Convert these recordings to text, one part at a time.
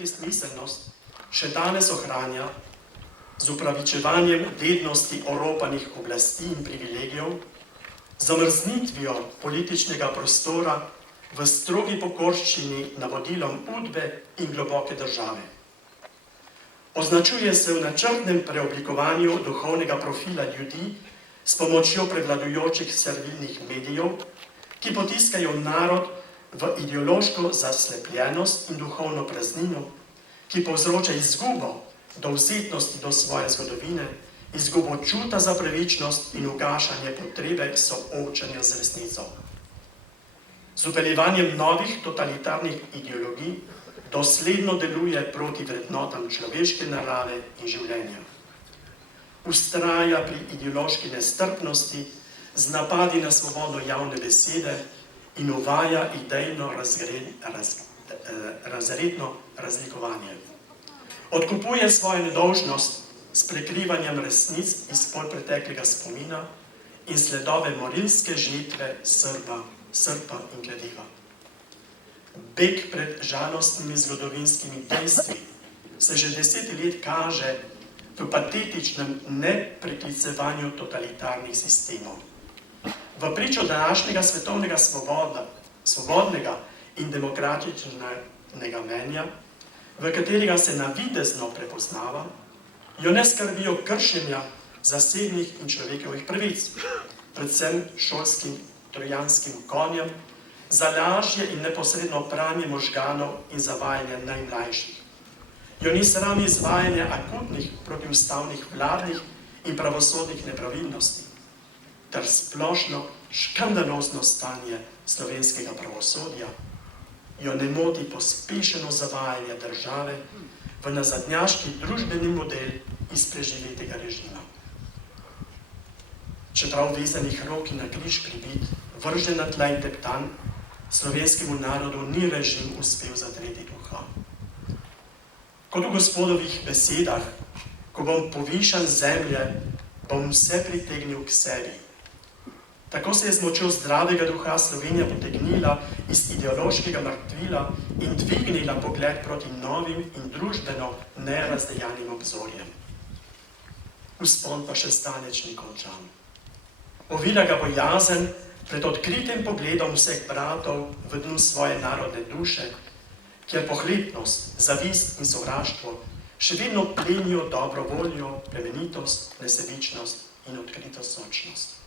smiselnost še danes ohranja z upravičevanjem vednosti oropanih oblasti in privilegijev, zamrznitvijo političnega prostora v strogi pokorščini navodilom udbe in globoke države. Označuje se v načrtnem preoblikovanju duhovnega profila ljudi s pomočjo prevladujočih servilnih medijev, ki potiskajo narod v ideološko zaslepljenost in duhovno praznino, ki povzroča izgubo dovzetnosti do svoje zgodovine, izgubo čuta za pravičnost in ugašanje potrebe soočanja z resnico. Z upeljevanjem novih totalitarnih ideologij dosledno deluje proti vrednotam človeške narave in življenja. Vztraja pri ideološki nestrpnosti z napadi na svobodo javne besede in uvaja idejno razredno razlikovanje. Odkupuje svojo nedolžnost s prekrivanjem resnic iz polpreteklega spomina in sledove morilske žetve srpa in kladiva. Beg pred žalostnimi zgodovinskimi dejstvi se že 10 let kaže v patetičnem nepreklicevanju totalitarnih sistemov. V pričo današnjega svetovnega svobodnega in demokratičnega mnenja, v katerega se navidezno prepoznava, jo ne skrbijo kršenja zasebnih in človekovih pravic, predvsem šolskim trojanskim konjem, za lažje in neposredno pranje možganov in zavajanje najmlajših. Jo ni sram izvajanja akutnih protiustavnih vladnih in pravosodnih nepravilnosti, ter splošno škandalozno stanje slovenskega pravosodja, jo ne moti pospešeno zavajanje države v nazadnjaški družbeni model iz preživetega režima. Čeprav vezanih rok in na križ pribit, vržen na tla in teptan, slovenskemu narodu ni režim uspel zatreti duha. Kot v Gospodovih besedah, ko bom povišan z zemlje, bom vse pritegnil k sebi. Tako se je z močjo zdravega duha Slovenija potegnila iz ideološkega mrtvila in dvignila pogled proti novim in družbeno nerazdejanim obzorjem. Vzpon pa še zdaleč ni končan. Ovira ga bojazen pred odkritim pogledom vseh bratov v dnu svoje narodne duše, kjer pohlepnost, zavist in sovraštvo še vedno plenijo dobro voljo, plemenitost, nesebičnost in odkrito sočnost.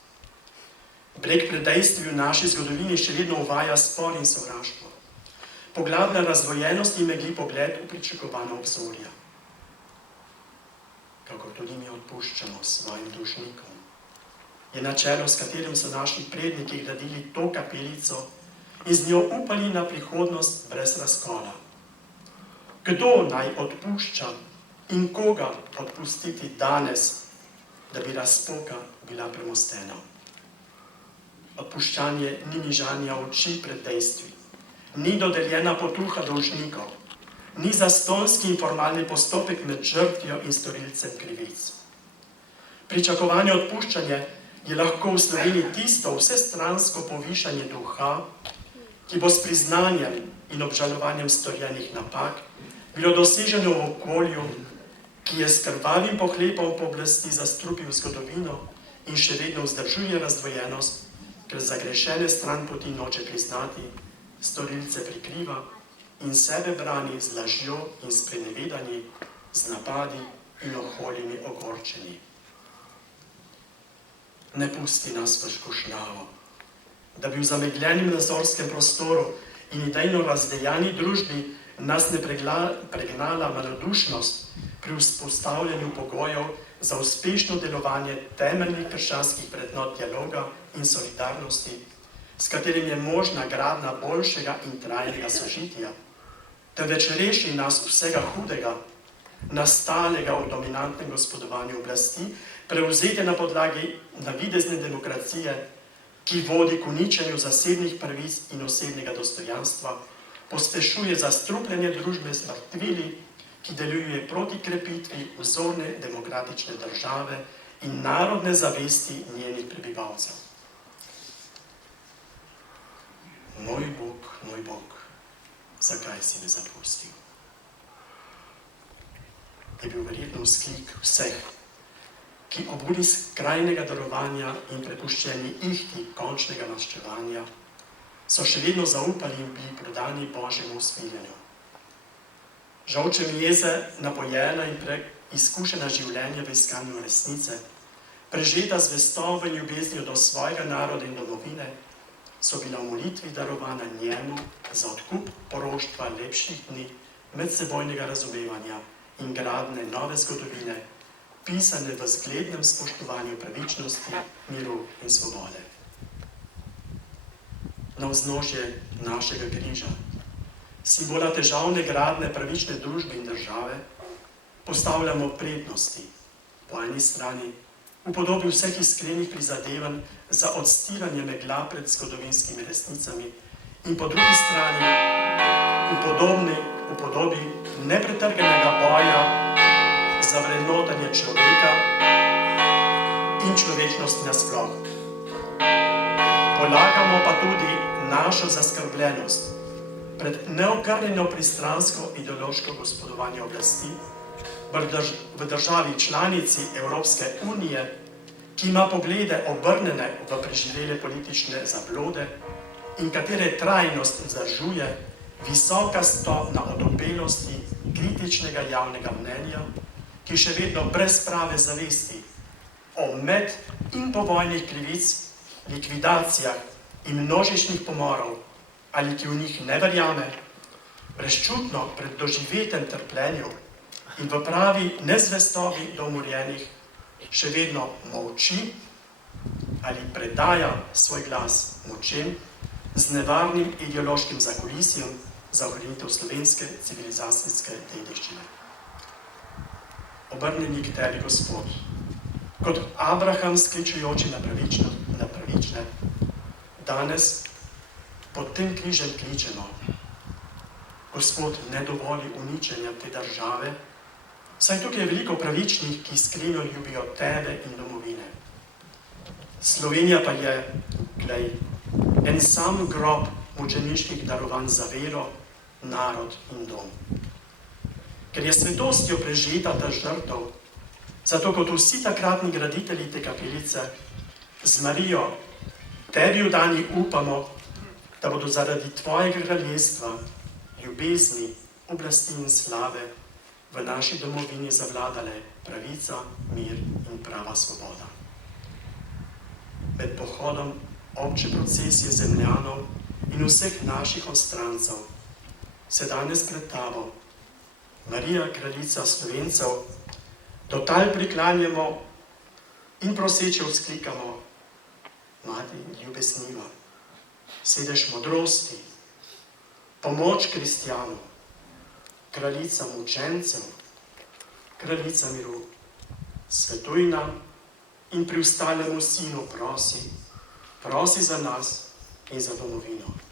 Breg pred dejstvi v naši zgodovini še vedno uvaja spor in sovraštvo. Poglavna razvojenost in megli pogled v pričakovana obzorja. Kakor tudi mi odpuščamo svojim dušnikom. Je načelo, s katerim so naši predniki gradili to kapelico in z njo upali na prihodnost brez razkola. Kdo naj odpušča in koga odpustiti danes, da bi razpoka bila premostena? Odpuščanje ni mižanja oči pred dejstvi, ni dodeljena potuha dolžnikov, ni zastonski in formalni postopek med žrtvijo in storilcem krivic. Pričakovanje odpuščanja je lahko v Sloveniji tisto vsestransko povišanje duha, ki bo s priznanjem in obžalovanjem storjenih napak bilo doseženo v okolju, ki je s krvavim pohlepom pooblasti zastrupil zgodovino in še vedno vzdržuje razdvojenost, ker zagrešene stran poti noče priznati, storilce prikriva in sebe brani z lažjo in sprenevedanji, z napadi in oholjimi ogorčenji. Ne pusti nas v skušnjavo, da bi v zamegljenem nazorskem prostoru in idejno razdejani družbi nas ne pregnala malodušnost pri vzpostavljanju pogojev za uspešno delovanje temeljnih krščanskih vrednot dialoga in solidarnosti, s katerim je možna gradnja boljšega in trajnega sožitja, temveč reši nas vsega hudega, nastalega v dominantnem gospodovanju oblasti, prevzete na podlagi navidezne demokracije, ki vodi k uničenju zasebnih pravic in osebnega dostojanstva, pospešuje zastrupljanje družbe z mrtvili, ki deluje proti krepitvi vzorne demokratične države in narodne zavesti njenih prebivalcev. Moj Bog, zakaj si me zapustil? je bil verjetno vzklik vseh, ki obudi skrajnega darovanja in prepuščeni ihti končnega maščevanja, so še vedno zaupali in bili prodani Božjemu usmiljenju. Žolčem jeze, napojena in preizkušena življenja v iskanju resnice, prežeta z zvestobo in ljubeznijo do svojega naroda in domovine, so bila v molitvi darovana njemu za odkup poroštva lepših dni, medsebojnega razumevanja in gradne nove zgodovine, pisane v zglednem spoštovanju pravičnosti, miru in svobode. Na vznožje našega križa, simbola težavne gradne pravične družbe in države, postavljamo prednosti. Po eni strani v podobi vseh iskrenih prizadevanj za odstiranje megla pred zgodovinskimi resnicami in po drugi strani v podobi nepretrganega boja za vrednotenje človeka in človečnosti nasploh. Polagamo pa tudi našo zaskrbljenost pred neokrnjeno pristransko ideološko gospodovanje oblasti v državi članici Evropske unije, ki ima poglede obrnjene v preživele politične zablode in katere trajnost vzdržuje visoka stopnja otopelosti kritičnega javnega mnenja, ki še vedno brez prave zavesti o med- in povojnih krivic, likvidacijah in množičnih pomorov, ali ki v njih ne verjame, brezčutno pred doživetem trpljenju in v pravi nezvestobi do umorjenih še vedno molči ali predaja svoj glas močem z nevarnim ideološkim zakulisjem za ohranitev slovenske civilizacijske dediščine. Obrnjeni k tebi, Gospod, kot Abraham skličujoči na pravične, danes pod tem križem kličemo. Gospod, ne dovoli uničenja te države, saj tukaj je veliko pravičnih, ki iskreno ljubijo tebe in domovine. Slovenija pa je, glej, en sam grob mučeniških darovanj za vero, narod in dom. Ker je svetostjo prežeta ta žrtev, zato kot vsi takratni graditelji te kapelice, z Marijo, tebi vdani upamo, da bodo zaradi tvojega kraljestva, ljubezni, oblasti in slave v naši domovini zavladale pravica, mir in prava svoboda. Med pohodom obče procesije zemljanov in vseh naših odstrancev se danes pred tabo, Marija, kraljica Slovencev, do tal priklanjamo in proseče vzklikamo: Mati ljubezniva, sedež modrosti, pomoč kristjanu, kraljica mučencev, kraljica miru, svetuj nam in pri ustalemu sinu prosi za nas in za domovino.